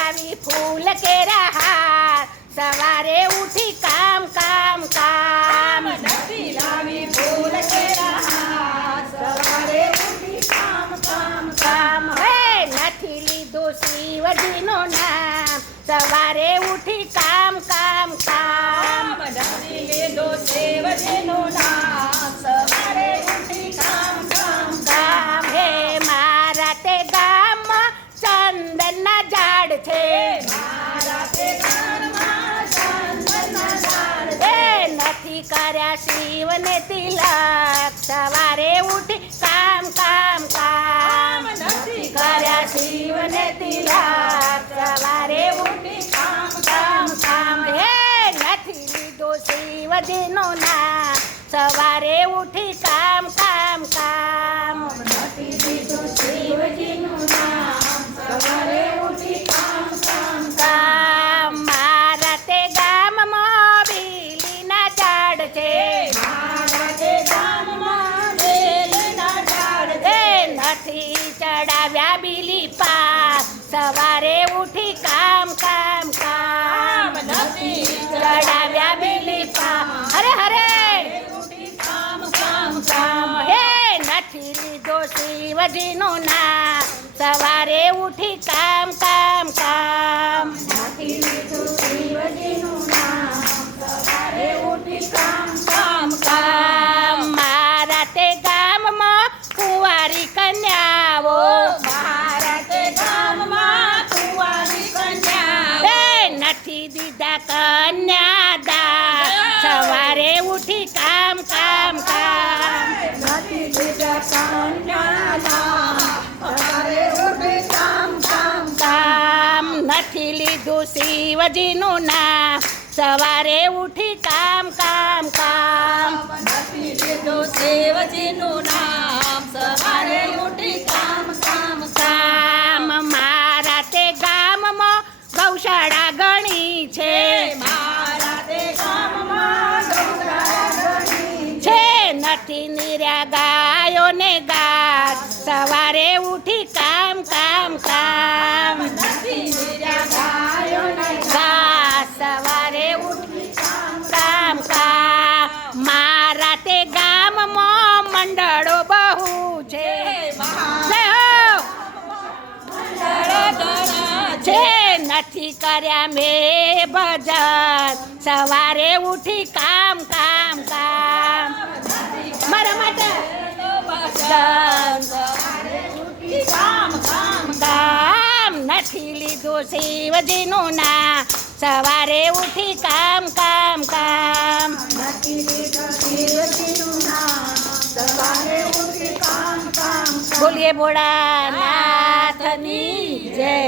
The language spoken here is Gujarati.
લાવી ફૂલ કેરા હાર સવારે ઉઠી કામ કામ કામ નથી લાવી ફૂલ કેરા હાર સવારે ઉઠી કામ કામ કામ હે નથી લીધું શિવજીનું નામ સવારે ઉઠી કામ કામ કામ નથી લીધો શિવજીનું નામ સવારે ઉઠી કામ કામ કામ હે મારા તે ગામમાં ચંદનના ઝાડ છે મારા તે ગામમાં ચંદનના ઝાડ એ નથી કર્યા શિવને તિલક સવારે ઉઠી કામ કામ કામ નથી કર્યા શિવને તિલક સવારે ઉઠી કામ કામ કામ હે નથી લીધો શિવજીનું નામ સવારે ઉઠી કામ કામ કામ નથી લીધો શિવજીનું નામ સવારે ઉઠી કામ કામ કામ મારા તે ગામમાં બીલીના ઝાડ છે મારા તે ગામમાં બેલના ઝાડ એ નથી ચડાવ્યા બીલી પાક સવારે ઉઠી કામ કામ કામ નથી ચડાવ્યા બીલી પાક હરે હરે ઉઠી કામ કામ કામ હે નથી લીધો શિવજીનું નામ સવારે ઉઠી કામ કામ કામ નથી લીધું શિવજીનું નામ સવારે ઉઠી કામ કામ કામ મારા તે ગામમાં કુંવારી કન્યાઓ મારા તે ગામમાં કુંવારી કન્યા એ નથી દીધા કન્યાદાન સવારે ઉઠી કામ કામ કામ નથી લીધા કન્યાદાન સવારે ઉઠી કામ કામ કામ નથી લીધું શિવજીનું નામ સવારે ઉઠી કામ કામ કામ નથી લીધું શિવજીનું નામ સવારે ઉઠી કામ કામ કામ મારા તે ગામમાં ગૌશાળા ગણી છે મારા તે ગામમાં ગૌશાળા ગણી છે નથી નિર્યા ગાયોને ગાત સવારે ઉઠી કામ કામ કામ નથી લીધા ગાયોને ગાત સવારે ઉઠી કામ કામ મારા તે ગામમાં મંડળો બહુ છે જય હો! છે નથી કર્યા મેં ભજન સવારે ઉઠી કામ કામ કામ મારા માટે કામ કામ કામ નથી લીધું શિવજીનું નામ સવારે ઉઠી કામ કામ કામ નથી લીધું શિવજીનું નામ સવારે ઉઠી કામ કામ બોલીએ ભોળાનાથની જય